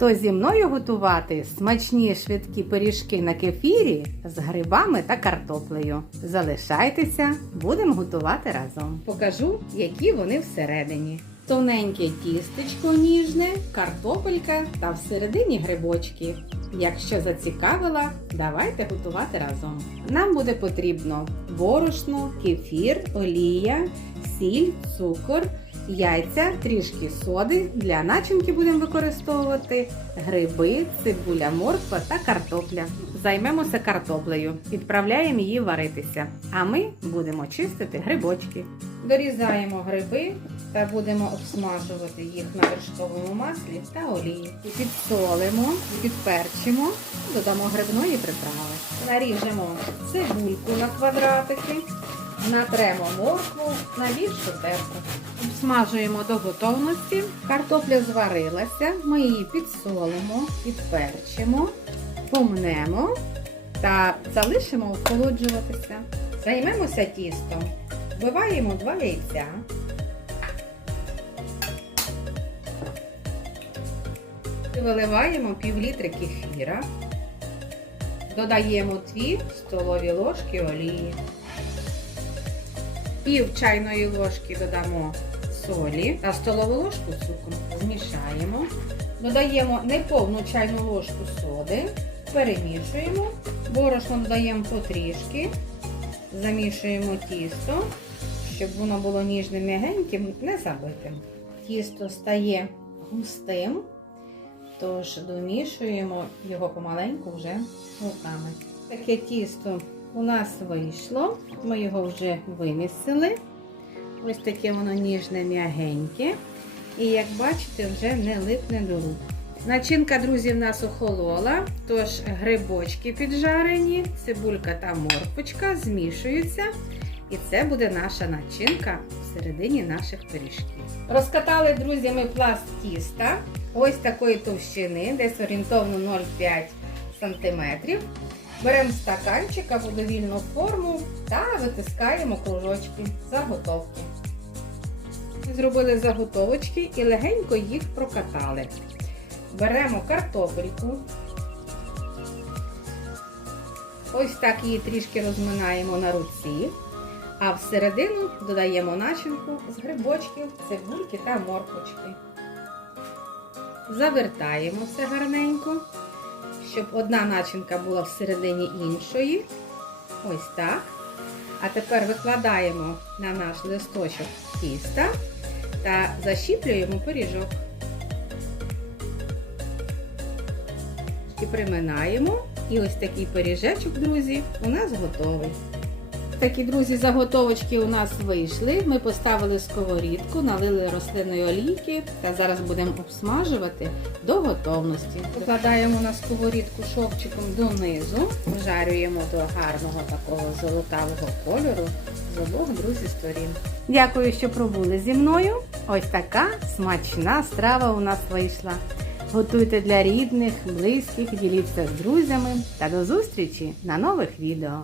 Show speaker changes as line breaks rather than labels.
Хто зі мною готувати смачні швидкі пиріжки на кефірі з грибами та картоплею? Залишайтеся, будемо готувати разом. Покажу, які вони всередині. Тоненьке тістечко ніжне, картопелька та всередині грибочки. Якщо зацікавила, давайте готувати разом. Нам буде потрібно борошно, кефір, олія, сіль, цукор, яйця, трішки соди. Для начинки будемо використовувати гриби, цибуля, морква та картопля. Займемося картоплею, відправляємо її варитися, а ми будемо чистити грибочки. Дорізаємо гриби та будемо обсмажувати їх на вершковому маслі та олії. Підсолимо, підперчимо, додамо грибної приправи. Наріжемо цибульку на квадратики, натремо моркву на більшу терку. Обсмажуємо до готовності. Картопля зварилася, ми її підсолимо, підперчимо, помнемо та залишимо охолоджуватися. Займемося тістом. Вбиваємо 2 яйця. Виливаємо пів літри кефіра. Додаємо 2 столові ложки олії. Пів чайної ложки додамо солі та столову ложку цукру. Змішаємо. Додаємо неповну чайну ложку соди, перемішуємо, борошно додаємо потрішки, замішуємо тісто, щоб воно було ніжним м'ягеньким, не забитим. Тісто стає густим, тож домішуємо його помаленьку вже руками. Таке тісто у нас вийшло, ми його вже вимісили. Ось таке воно ніжне, м'ягеньке. І як бачите, вже не липне до рук. Начинка, друзі, в нас охолола, тож грибочки піджарені, цибулька та морквочка змішуються. І це буде наша начинка всередині наших пиріжків. Розкатали, друзі, ми пласт тіста ось такої товщини, десь орієнтовно 0,5 см. Беремо стаканчик або довільну форму та витискаємо кружочки заготовки. Зробили заготовочки і легенько їх прокатали. Беремо картопельку. Ось так її трішки розминаємо на руці, а всередину додаємо начинку з грибочків, цибульки та морквочки. Завертаємо все гарненько, щоб одна начинка була всередині іншої. Ось так. А тепер викладаємо на наш листочок тіста та защіплюємо пиріжок. І приминаємо. І ось такий пиріжечок, друзі, у нас готовий. Такі, друзі, заготовочки у нас вийшли. Ми поставили сковорідку, налили рослинної олійки та зараз будемо обсмажувати до готовності. Викладаємо на сковорідку шовчиком донизу, вжарюємо до гарного такого золотавого кольору з обох, друзі, сторін. Дякую, що пробули зі мною. Ось така смачна страва у нас вийшла. Готуйте для рідних, близьких, діліться з друзями та до зустрічі на нових відео.